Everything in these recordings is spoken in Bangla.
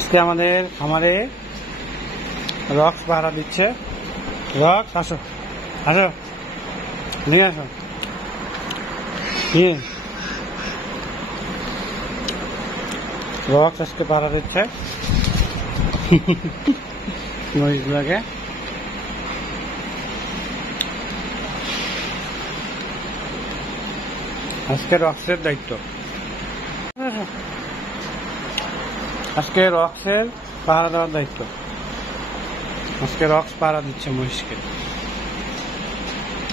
আজকে আমাদের খামারে রক্স পাহারা দিচ্ছে। রক্স আসো আসো, নিয়ে আসো, নিয়ে রক্স আজকে পাহারা দিচ্ছে মহিষগুলোকে। আজকে রক্সের দায়িত্ব, আজকে রক্সের পাহারা দেওয়ার দায়িত্ব। আজকে রক্স পাহারা দিচ্ছে মহিষকে।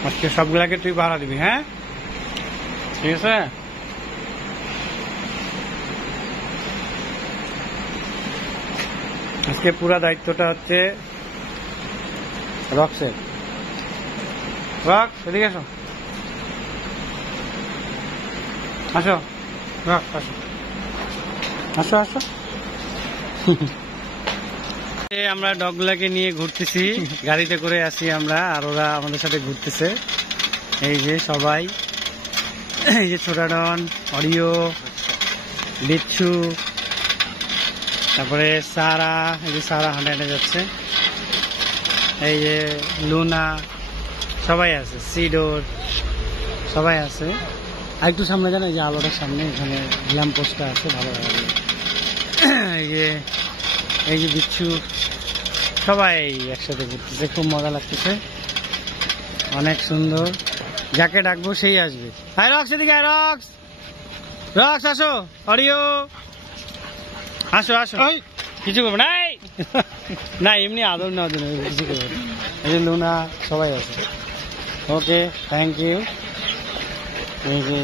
আজকে সবগুলাকে তুই পাহারা দিবি, হ্যাঁ ঠিক আছে। আজকে পুরা দায়িত্বটা হচ্ছে রক্সের। রক্স এদিকে আসো, আসো রক্স আসো, আসো আসো। আমরা ডগগুলাকে নিয়ে ঘুরতেছি, গাড়িতে করে আসি আমরা, আর ওরা আমাদের সাথে ঘুরতেছে। এই যে সবাই, এই যে ছোটাডন, অডিও, বিচ্ছু, তারপরে সারা, এই যে সারা হাঁটে হাঁটে যাচ্ছে, এই যে লুনা, সবাই আছে, সিডোর, সবাই আছে। আর একটু সামনে জানে, যে আলোটার সামনে এখানে ল্যাম্প পোস্টটা আছে, ভালো লাগে। এই যে বিচ্ছু, সবাই একসাথে ঘুরতেছে, খুব মজা লাগতেছে, অনেক সুন্দর। যাকে ডাকবো সেই আসবে। হাই রক্স, এদিকে আয় রক্স, রক্স আসো, অডিও আসো আসো। কিছু করবো না, না এমনি আদর নেওয়ার জন্য কিছু করবো। এই যে লুনা, সবাই আছে। ওকে, থ্যাংক ইউ। এই যে